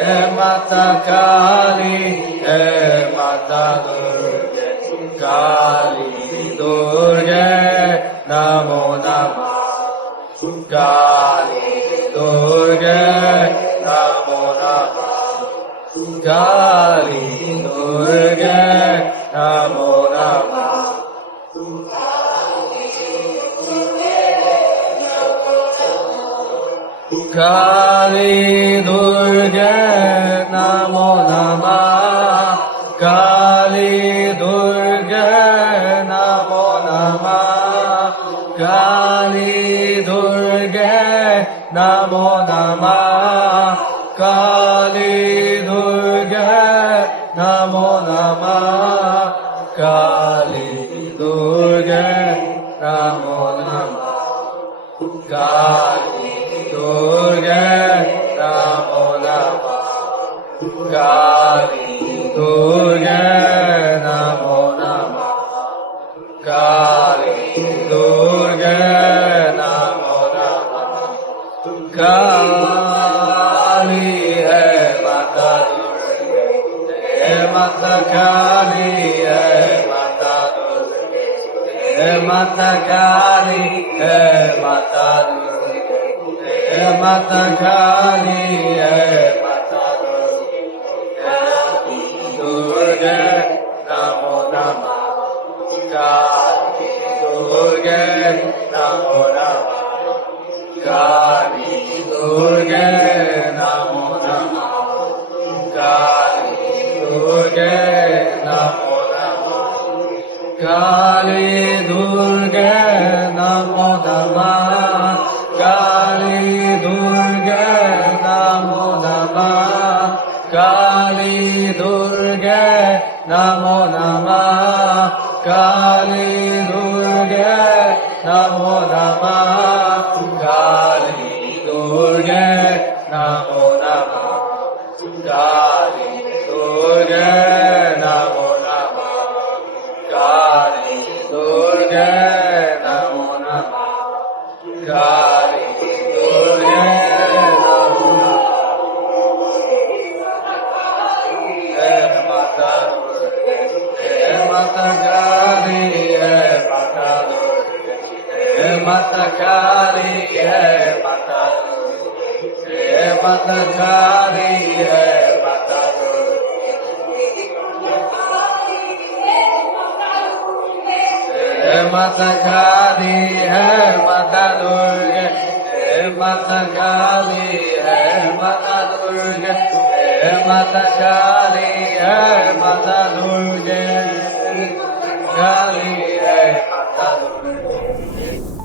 माता काली माता दुर्गे काली दुर्गे नमो नमः काली दुर्गे नमो नमः काली दुर्गे नमो नमः काली दुर्गे नमो नमः काली दुर्गे नमो नमः काली दुर्गे नमो नमः काली दुर्गे नमो नमः काली दुर्गे नमो नमः काली दुर्गे नमो नमः काली दुर्गे नमो नमः काली दुर्गे नमो नमः काली है माता दुर्गे माता काली है माता दुर्गे माता काली है माता दुर्गे माता काली है माता दुर्गे नमो नमः काली दुर्गे नमो नमः काली दुर्गे नमो नमः काली दुर्गे नमो नमः काली दुर्गे नमो नमः काली दुर्गे नमो नमः काली दुर्गे नमो नमः काली दुर्गे नमो नमः काली दुर्गे नमो नमः काली दुर्गे नमो नमः काली दुर्गे नमो नमः काली दुर्गे नमो नमः माता माता काली है माता दुर्गे माता काली है माता दुर्गे माता काली है माता दुर्गे माता काली है माता दुर्गे माता काली है माता दुर्गे माता काली है माता दुर्गे काली है माता दुर्गे